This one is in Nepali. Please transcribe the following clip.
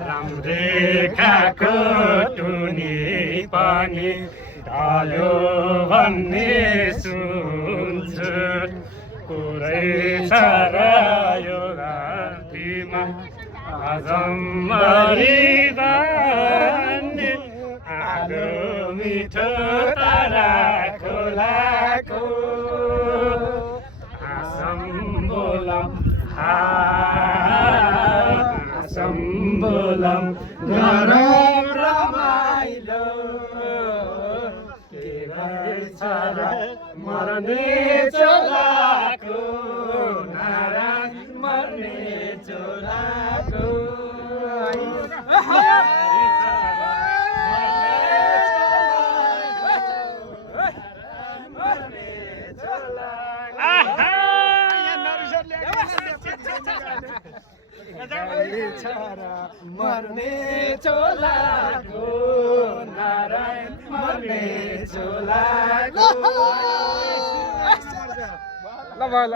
राम्रे खाको टुनी पनि ढल्यो भन्ने सुन्छु पुरै छ र यो घाँटीमा अजम्मरी भन्ने आगो मिठो तारा खोलाको आसम्बोलम आसम्बोलम गरम रमाइलो के भएछ र मर्ने चोलाको नारायण मर्ने चोलाको मर्ने चोलाको नारायण मर्ने चोलाको ल